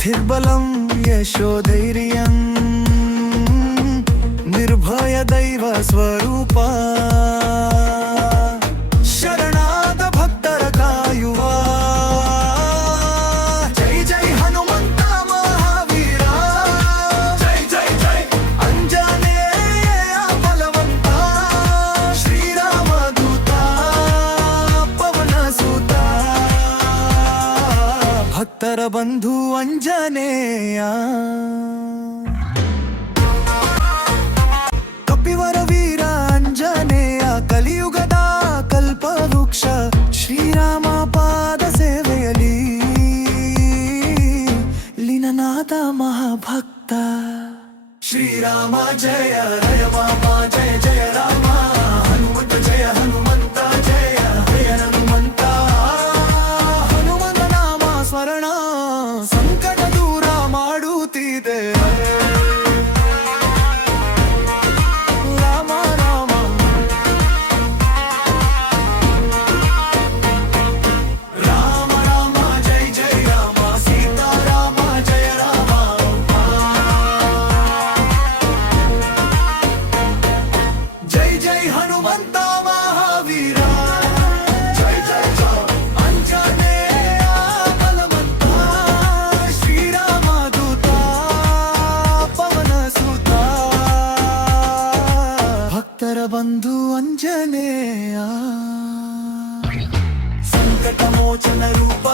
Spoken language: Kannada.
ಸ್ಥಿರ್ಬಲಂ ಯಶೋಧೈರ್ಯಂ ನಿರ್ಭಯ ದೈವ ಸ್ವರೂಪ ಶರಣಾದ ಭಕ್ತರ ಕಾಯುವ ಜೈ ಜೈ ಹನುಮಂತ ಮಹಾವೀರ ಜೈ ಜೈ ಜೈ ಅಂಜನೇಯ ಬಲವಂತ ಶ್ರೀರಾಮ ದೂತ ಪವನ ಸುತ ಭಕ್ತರ ಬಂಧು ಅಂಜನೇಯ ಕಪಿವರ ವೀರ ಅಂಜನೇಯ ಕಲಿಯುಗದ ಕಲ್ಪವೃಕ್ಷ ಶ್ರೀರಾಮ ಪಾದ ಸೇವೆಯಲ್ಲಿ ಲೀನನಾದ ಮಹಾಭಕ್ತ ಶ್ರೀರಾಮ ಜಯ ರಾಮ ಜಯ ಜಯ ರಾಮ ಹನುಮಂತ ಜಯ ಹನುಮಂತ ಜಯ ಜಯ ಹನುಮಂತ ಹನುಮಂತ ನಾಮ ಸ್ಮರಣ ಸಂಕಟ ದೂರ ಮಾಡುತ್ತಿದೆ ರಾಮ ರಾಮ ರಾಮ ರಾಮ ಜೈ ಜೈ ರಾಮ ಸೀತಾರಾಮ ಜಯ ರಾಮ ಜೈ ಜೈ ಹನುಮಂತ ಮಹಾವೀರ ಜೈ ಜೈ ಜೈ ಅಂಜನೇಯ ಬಲವಂತ ಶ್ರೀರಾಮ ದೂತ ಪವನ ಸುತ ಭಕ್ತರ ಬಂಧು ಅಂಜನೇಯ ಸಂಕಟ ಮೋಚನ ರೂಪ